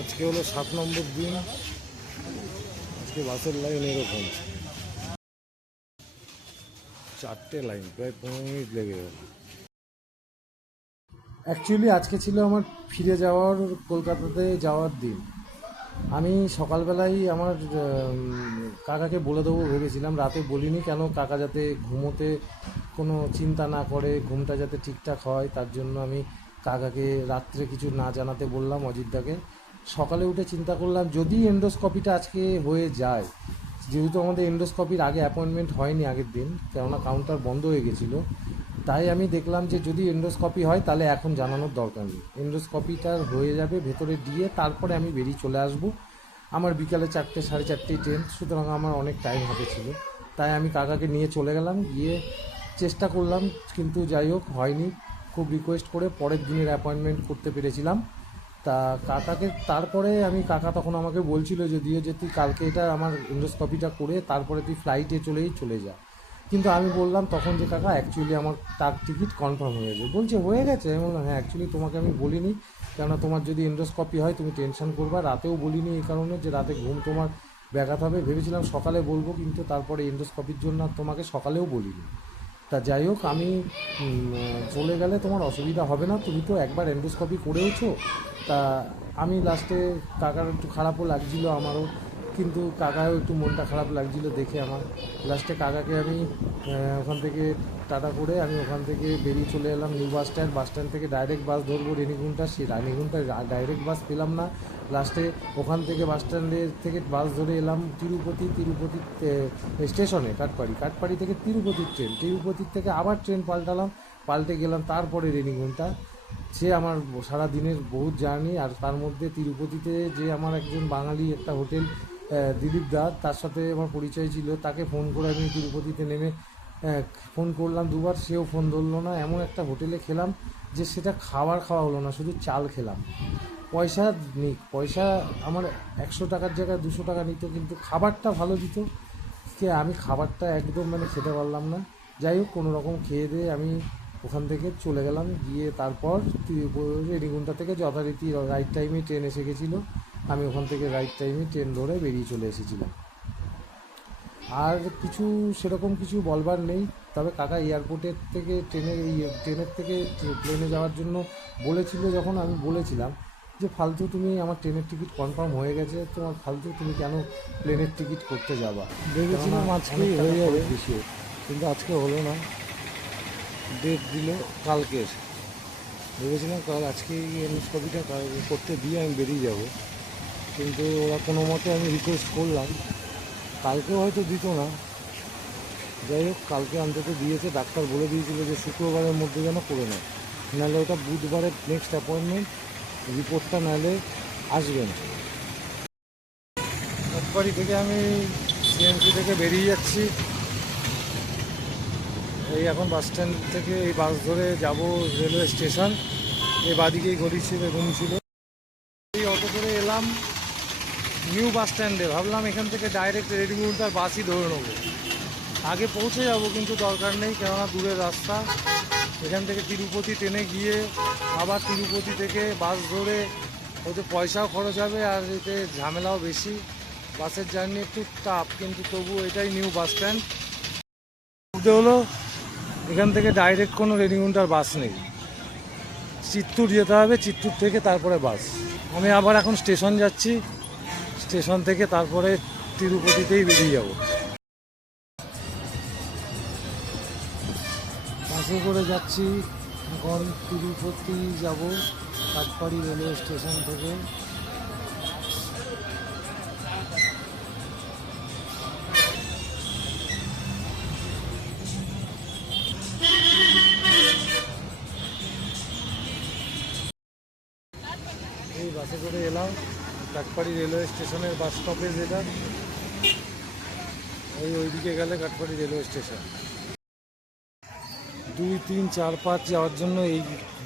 আজকে হলো 7 নম্বর দিন। আজকে বাসের লাইন এরকম 4টে লাইন, প্রায় 15 মিনিট লেগে গেল। অ্যাকচুয়ালি আজকে ছিল আমার ফিরে যাওয়ার, কলকাতাতে যাওয়ার দিন। আমি সকালবেলায় আমার কাকাকে বলে দেবো ভেবেছিলাম, রাতে বলিনি কেন, কাকা যাতে ঘুমোতে কোনো চিন্তা না করে, ঘুমটা যাতে ঠিকঠাক হয়, তার জন্য আমি কাকাকে রাত্রে কিছু না জানাতে বললাম অজিতদাকে। সকালে উঠে চিন্তা করলাম যদি এন্ডোস্কপিটা আজকে হয়ে যায়, যেহেতু আমাদের এন্ডোস্কপির আগে অ্যাপয়েন্টমেন্ট হয়নি আগের দিন, কেননা কাউন্টার বন্ধ হয়ে গেছিলো, তাই আমি দেখলাম যে যদি এন্ডোস্কপি হয় তাহলে এখন জানানোর দরকার নেই, এন্ডোস্কপিটা হয়ে যাবে ভেতরে দিয়ে তারপরে আমি বেরিয়ে চলে আসবো। আমার বিকালে 4টে 4:30 ট্রেন, সুতরাং আমার অনেক টাইম হাতে ছিল। তাই আমি কাকাকে নিয়ে চলে গেলাম, গিয়ে চেষ্টা করলাম, কিন্তু যাই হোক হয়নি। খুব রিকোয়েস্ট করে পরের দিনের অ্যাপয়েন্টমেন্ট করতে পেরেছিলাম। তা কাকাকে তারপরে আমি, কাকা তখন আমাকে বলছিল যদিও যে তুই কালকে এটা আমার এন্ডোস্কপিটা করে তারপরে তুই ফ্লাইটে চলে যা। কিন্তু আমি বললাম তখন যে কাকা অ্যাকচুয়ালি আমার তার টিকিট কনফার্ম হয়ে গেছে। বলছে হয়ে গেছে? আমি বললাম হ্যাঁ, অ্যাকচুয়ালি তোমাকে আমি বলিনি, কেননা তোমার যদি এন্ডোস্কপি হয় তুমি টেনশন করবা। রাতেও বলিনি এই কারণে যে রাতে ঘুম তোমার ব্যাঘাত হবে, ভেবেছিলাম সকালে বলবো, কিন্তু তারপরে এন্ডোস্কপির জন্য তোমাকে সকালেও বলিনি। তা যাই হোক, আমি চলে গেলে তোমার অসুবিধা হবে না, তুমি তো একবার এন্ডোস্কপি করেওছো। তা আমি লাস্টে, কাকার একটু খারাপও লাগছিলো আমারও, কিন্তু কাকাও একটু মনটা খারাপ লাগছিলো দেখে আমার। লাস্টে কাকাকে আমি ওখান থেকে টাটা করে আমি ওখান থেকে বেরিয়ে চলে এলাম new bus stand. Bus stand থেকে ডাইরেক্ট বাস ধরবো রেনিগুন্টা, সেই রেনিগুন্টায় ডাইরেক্ট বাস পেলাম না। লাস্টে ওখান থেকে বাস স্ট্যান্ডের থেকে বাস ধরে এলাম তিরুপতি স্টেশনে, কাটপাড়ি থেকে তিরুপতির ট্রেন, তিরুপতির থেকে আবার ট্রেন পাল্টে গেলাম তারপরে রেনিগুন্টা। সে আমার সারা দিনের বহুত জার্নি। আর তার মধ্যে তিরুপতিতে যে আমার একজন বাঙালি একটা হোটেল, দিলীপ দা, তার সাথে আমার পরিচয় ছিল, তাকে ফোন করে আমি তিরুপতিতে নেমে ফোন করলাম দুবার, সেও ফোন ধরলো না। এমন একটা হোটেলে খেলাম যে সেটা খাওয়া হলো না, শুধু চাল খেলাম। পয়সা নেই, পয়সা আমার 100 টাকার জায়গায় 200 টাকা নিত, কিন্তু খাবারটা ভালো দিত। আমি খাবারটা একদম খেতে পারলাম না। যাই হোক, কোনো রকম খেয়ে দিয়ে আমি ওখান থেকে চলে গেলাম, গিয়ে তারপর রেনিগুন্টা থেকে যথারীতি রাইট টাইমে ট্রেন এসে গেছিলো। আমি ওখান থেকে রাইট টাইমে ট্রেন ধরে বেরিয়ে চলে এসেছিলাম। আর কিছু সেরকম কিছু বলবার নেই। তবে কাকা এয়ারপোর্টের থেকে ট্রেনের থেকে প্লেনে যাওয়ার জন্য বলেছিল, যখন আমি বলেছিলাম যে ফালতু তুমি, আমার ট্রেনের টিকিট কনফার্ম হয়ে গেছে, তোমার ফালতু তুমি কেন প্লেনের টিকিট করতে যাবা, ভেবেছিলাম আজকেই হয়ে যাবে কিছু, কিন্তু আজকে হলো না। ডেট দিল কালকের, ভেবেছিলাম আজকে এন্ডোস্কপিটা করতে দিয়ে আমি বেরিয়ে যাব, কিন্তু ওরা কোনো মতে, আমি রিকোয়েস্ট করলাম, কালকেও হয়তো দিত না। যাই হোক, কালকে অন্তত দিয়েছে। ডাক্তার বলে দিয়েছিল যে শুক্রবারের মধ্যে যেন করে নেয়, নাহলে ওটা বুধবারের নেক্সট অ্যাপয়েন্টমেন্ট, রিপোর্টটা নাহলে আসবে না। কাটপাড়ি থেকে আমি সিএমসি থেকে বেরিয়ে যাচ্ছি। এই এখন বাস স্ট্যান্ড থেকে এই বাস ধরে যাব রেলওয়ে স্টেশন। এই বাদিকেই ঘড়ি ছিল, রুম ছিল। এই অটো করে এলাম নিউ বাস স্ট্যান্ডে, ভাবলাম এখান থেকে ডাইরেক্ট রেডিগুন্টার বাসই ধরে নেবো, আগে পৌঁছে যাব, কিন্তু দরকার নেই, কেননা দূরের রাস্তা। এখান থেকে তিরুপতি ট্রেনে গিয়ে আবার তিরুপতি থেকে বাস ধরে, ওতে পয়সাও খরচ হবে আর এতে ঝামেলাও বেশি। বাসের জার্নি একটু টাফ, কিন্তু তবু এটাই নিউ বাস স্ট্যান্ড। হলো এখান থেকে ডাইরেক্ট কোনো রেনিগুন্টার বাস নেই, চিত্তুর যেতে হবে, চিত্তুর থেকে তারপরে বাস। আমি আবার এখন স্টেশন যাচ্ছি, স্টেশন থেকে তারপরে তিরুপতিতেই বেরিয়ে যাব। বাসে করে যাচ্ছি এখন তিরুপতি যাব, কাটপাড়ি রেলওয়ে স্টেশন থেকে। এই বাসে করে এলাম কাটপাড়ি রেলওয়ে স্টেশনের বাস স্টপেজ এটা, ওইদিকে গেলে কাটপাড়ি রেলওয়ে স্টেশন। 2, 3, 4, 5 যাওয়ার জন্য এই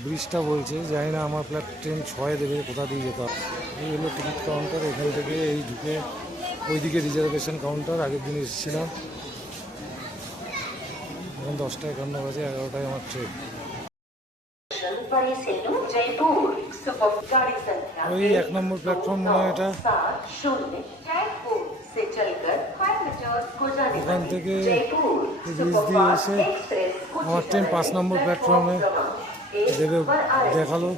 ব্রিজটা বলছে, জানি না আমার ট্রেন 6 দেবে, কোথা দিয়ে যেতে হবে। এই হলো টিকিট কাউন্টার, এখান থেকে এই ঢুকে ওইদিকে রিজার্ভেশন কাউন্টার। আগের দিন এসেছিলাম, এখন 10:51 বাজে, 11টায় আমার train. Parecendo Jaipur, Super Gari Sankhya ওই 1 নম্বর প্ল্যাটফর্ম মনে হয় এটা। ওখান থেকে এই ব্রিজ দিয়ে এসে আমার ট্রেন 5 নম্বর প্ল্যাটফর্মে দেবে দেখালো।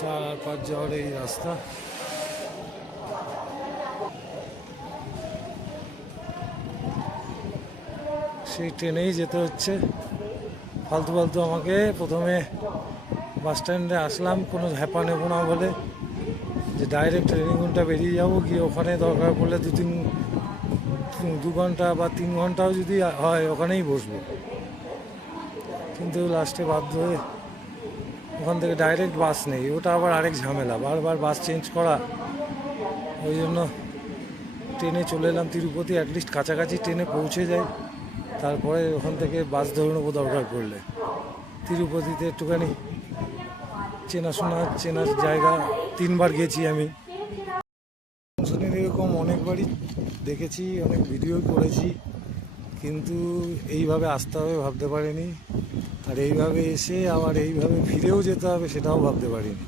4-5 যাওয়ার এই রাস্তা। সেই ট্রেনেই যেতে হচ্ছে। ফালতু ফালতু আমাকে প্রথমে বাস স্ট্যান্ডে আসলাম কোনো হ্যাপা নেব না বলে, যে ডাইরেক্ট রেনিগুনটা বেরিয়ে যাবো, গিয়ে ওখানে দরকার পড়লে 2 ঘন্টা বা 3 ঘন্টাও যদি হয় ওখানেই বসবো। কিন্তু লাস্টে বাধ্য হয়ে ওখান থেকে ডাইরেক্ট বাস নেই, ওটা আবার আরেক ঝামেলা, বারবার বাস চেঞ্জ করা। ওই জন্য ট্রেনে চলে এলাম তিরুপতি, অ্যাটলিস্ট কাছাকাছি ট্রেনে পৌঁছে যাই, তারপরে ওখান থেকে বাস ধরে নেবো দরকার পড়লে। তিরুপতিতে একটুখানি চেনার জায়গা, 3বার গেছি আমি। জংশনের এরকম অনেকবারই দেখেছি, অনেক ভিডিও করেছি, কিন্তু এইভাবে আসতে হবে ভাবতে পারিনি। আর এইভাবে এসে আবার এইভাবে ফিরেও যেতে হবে সেটাও ভাবতে পারিনি।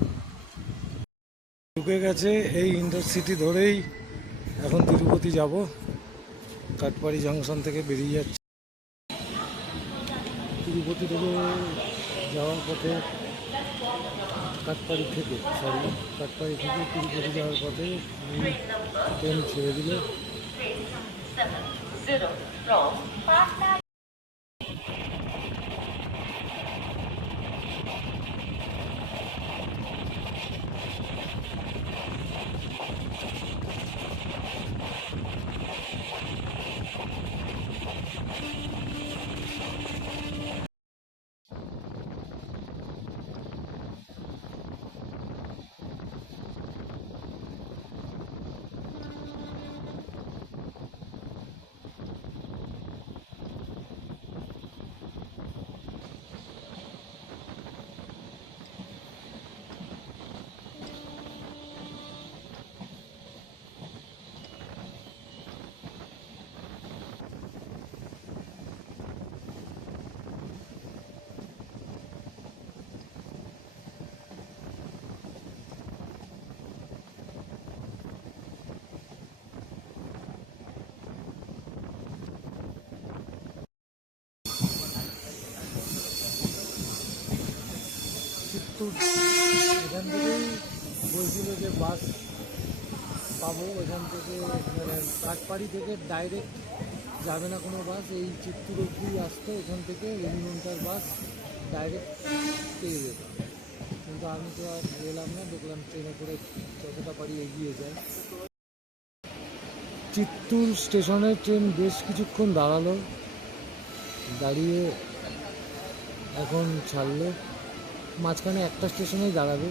ঢুকে গেছে এই ইন্টারসিটি ধরেই এখন তিরুপতি যাব। কাটপাড়ি জংশন থেকে বেরিয়ে যাচ্ছে। তিরুপতি থেকে যাওয়ার পথে কাটপাড়ি থেকে তিরুপতি যাওয়ার পথে ট্রেন ছেড়ে দিল। চিত্তুর এখান থেকেই বলছিল যে বাস পাবো, এখান থেকে মানে কাটপাড়ি থেকে ডাইরেক্ট যাবে না কোনো বাস, এই চিত্তুর অবধি আসতো, এখান থেকে রেনিগুন্টার বাস ডাইরেক্ট পেয়ে যেত। কিন্তু আমি তো আর এলাম না, দেখলাম ট্রেনে করে যতটা পারি এগিয়ে যায়। চিত্তুর স্টেশনের ট্রেন বেশ কিছুক্ষণ দাঁড়ালো, দাঁড়িয়ে এখন ছাড়লো। মাঝখানে একটা স্টেশনেই দাঁড়াবে,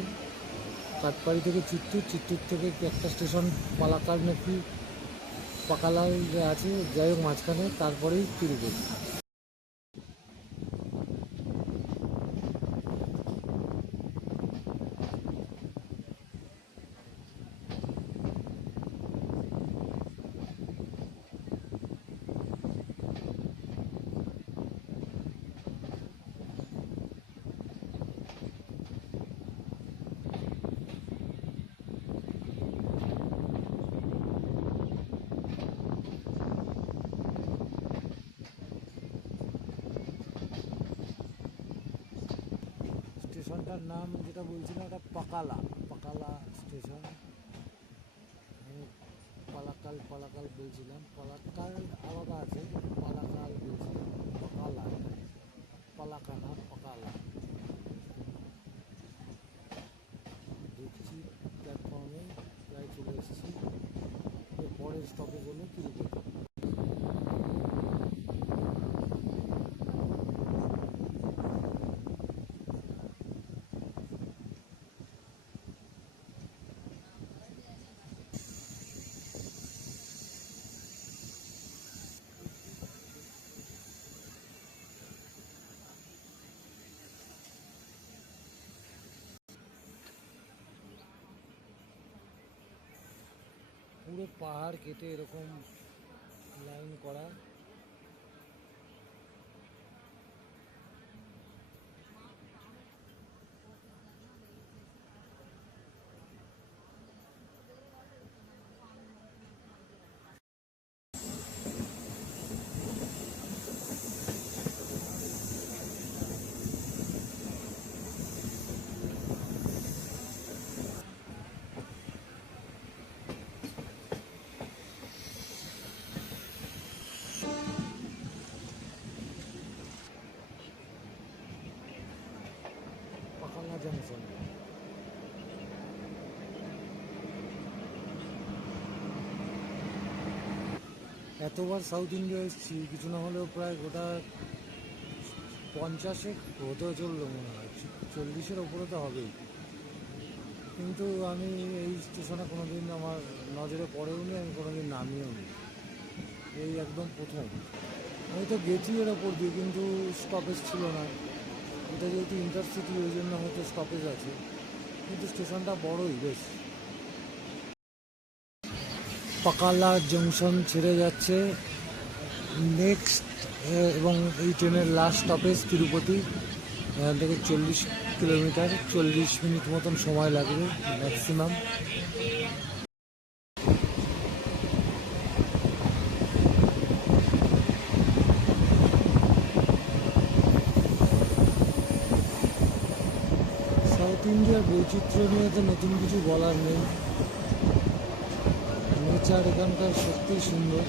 কাটপাড়ি থেকে চিত্তুর থেকে একটা স্টেশন পালাকার নাকি পাকালাল যে আছে, যাই হোক মাঝখানে, তারপরেই তিরুপতি। স্টেশনটার নাম যেটা বলছিলাম ওটা পাকালা স্টেশন। আমি পালাকাল বলছিলাম, পালাকাল আলাদা আছে, পালাকাল বলছিলাম, পাকালা, পালাকা না পাকালা। ঢুকছি প্ল্যাটফর্মে, প্রায় চলে এসেছি। পরের স্টপেজ হলো তিরুপতি। পুরো পাহাড় কেটে এরকম লাইন করা, এতবার সাউথ ইন্ডিয়া এসেছি, কিছু না হলেও প্রায় গোটা 50 হতেও চললো মনে হয়, 40-এর ওপরে তো হবেই। কিন্তু আমি এই স্টেশনে কোনোদিন আমার নজরে পড়েও নি, আমি কোনোদিন নামিও নি, এই একদম প্রথম। আমি তো গেছি এর ওপর দিয়ে, কিন্তু স্টপেজ ছিল না। এটা যেহেতু ইন্টারসিটি, ওই জন্য হয়তো স্টপেজ আছে, কিন্তু স্টেশনটা বড়ই বেশ। পাকালা জংশন ছেড়ে যাচ্ছে নেক্সট, এবং এই ট্রেনের লাস্ট স্টপেজ তিরুপতি। এখান থেকে 40 কিলোমিটার, 40 মিনিট মতন সময় লাগবে ম্যাক্সিমাম। সাউথ ইন্ডিয়ার বৈচিত্র্য নিয়ে তো নতুন কিছু বলার নেই, নেচার এখানকার সত্যিই সুন্দর।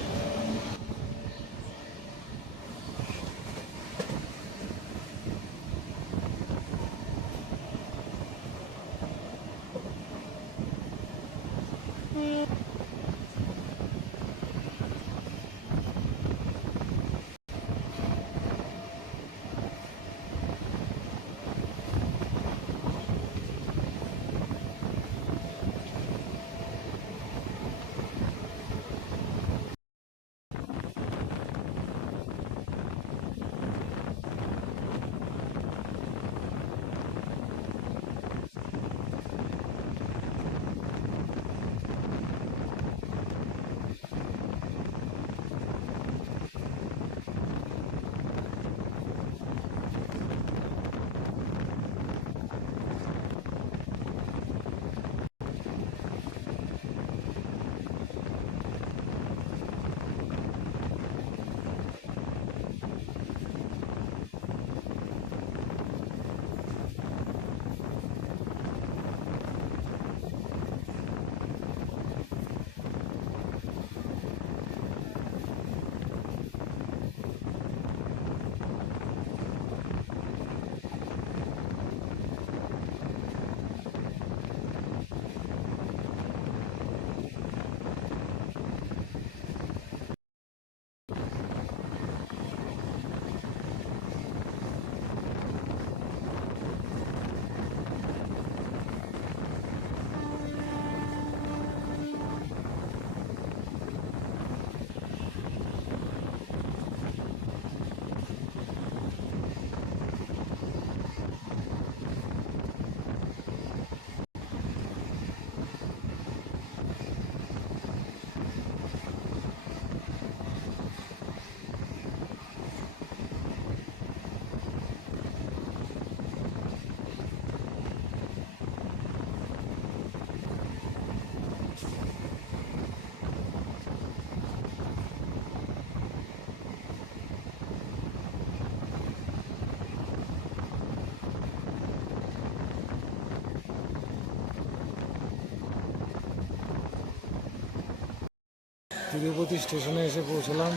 তিরুপতি স্টেশনে এসে পৌঁছলাম।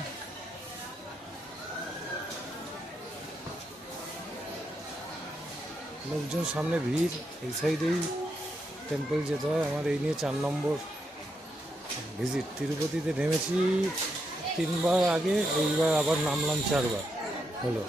লোকজন, সামনে ভিড়, এই সাইডেই টেম্পল যেতে হয় আমার। এই নিয়ে 4 নম্বর ভিজিট। তিরুপতিতে নেমেছি 3 বার আগে, এইবার আবার নামলাম 4 বার হলো।